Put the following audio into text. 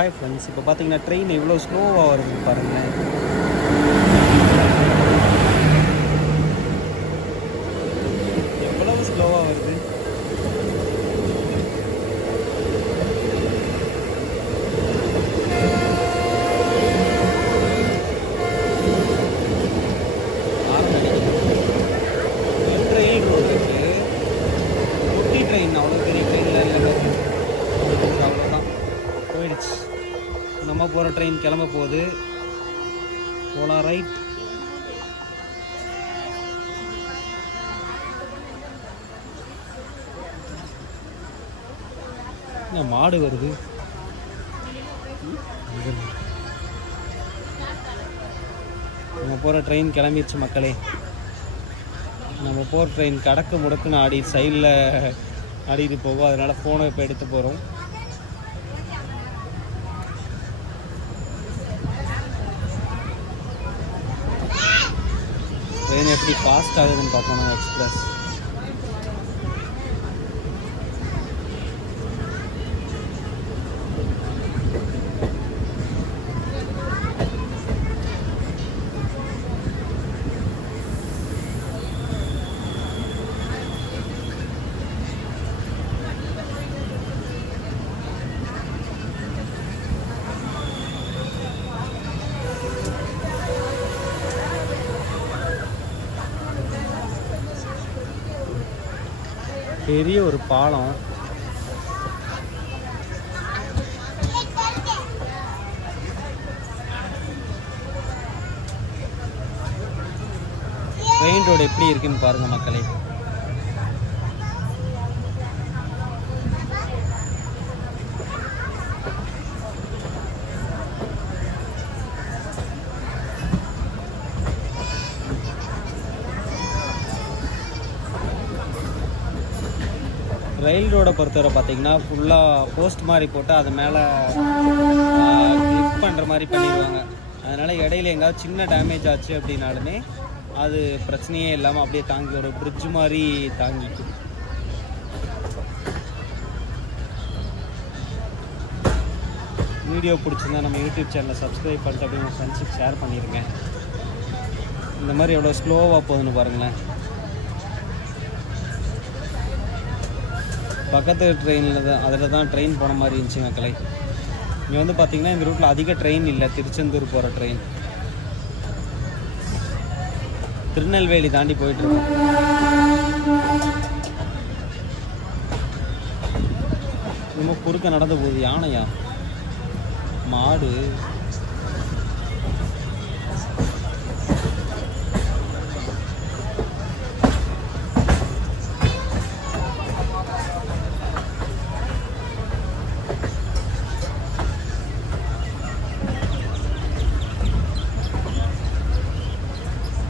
Hi friends, இப்போ பார்த்தீங்கன்னா train எவ்வளோ ஸ்லோவாக வருதுன்னு பாருங்களேன். எவ்வளவு ஸ்லோவாக வருது. ட்ரெயின் ரோடு இருக்குது, குட்டி ட்ரெயின், அவ்வளோ பெரிய ட்ரெயினில் இல்லை. அவ்வளோதான் போயிடுச்சு. நம்ம போகிற ட்ரெயின் கிளம்ப போகுது. போலாம், ரைட். மாடு வருது. நம்ம போகிற ட்ரெயின் கிளம்பிடுச்சு மக்களே. நம்ம போகிற ட்ரெயின் கடக்கு முடக்குன்னு ஆடி சைடில் ஆடிட்டு போகும். அதனால் ஃபோனை இப்போ எடுத்து போகிறோம். ட்ரெயின் எப்படி ஃபாஸ்ட் ஆகுதுன்னு பார்ப்போம். நம்ம எக்ஸ்பிரஸ் பெரிய ஒரு பாலம். ட்ரெயின் ரோடு எப்படி இருக்குன்னு பாருங்க மக்களே. ரயில் ரோடை பொறுத்தவரை பார்த்தீங்கன்னா ஃபுல்லாக போஸ்ட் மாதிரி போட்டு அது மேலே கிளிக் பண்ணுற மாதிரி பண்ணிடுவாங்க. அதனால் இடையில எங்கேயாவது சின்ன டேமேஜ் ஆச்சு அப்படின்னாலுமே அது பிரச்சனையே இல்லாமல் அப்படியே தாங்கி ஒரு பிரிட்ஜ் மாதிரி தாங்கிக்கும். வீடியோ பிடிச்சிருந்தா நம்ம யூடியூப் சேனலை சப்ஸ்கிரைப் பண்ணிட்டு அப்படியே உங்கள் ஃப்ரெண்ட்ஸுக்கு ஷேர் பண்ணிடுங்க. இந்த மாதிரி எவ்வளோ ஸ்லோவாக போகுதுன்னு பாருங்களேன். பக்கத்து ட்ரெயினில் தான், அதில் தான் ட்ரெயின் போன மாதிரி இருந்துச்சு மக்களே. இங்கே வந்து பார்த்திங்கன்னா இந்த ரூட்டில் அதிக ட்ரெயின் இல்லை. திருச்செந்தூர் போகிற ட்ரெயின் திருநெல்வேலி தாண்டி போயிட்டுருக்கோம். இன்னும் குறுக்க நடந்து போகுது. யானையா மாடு.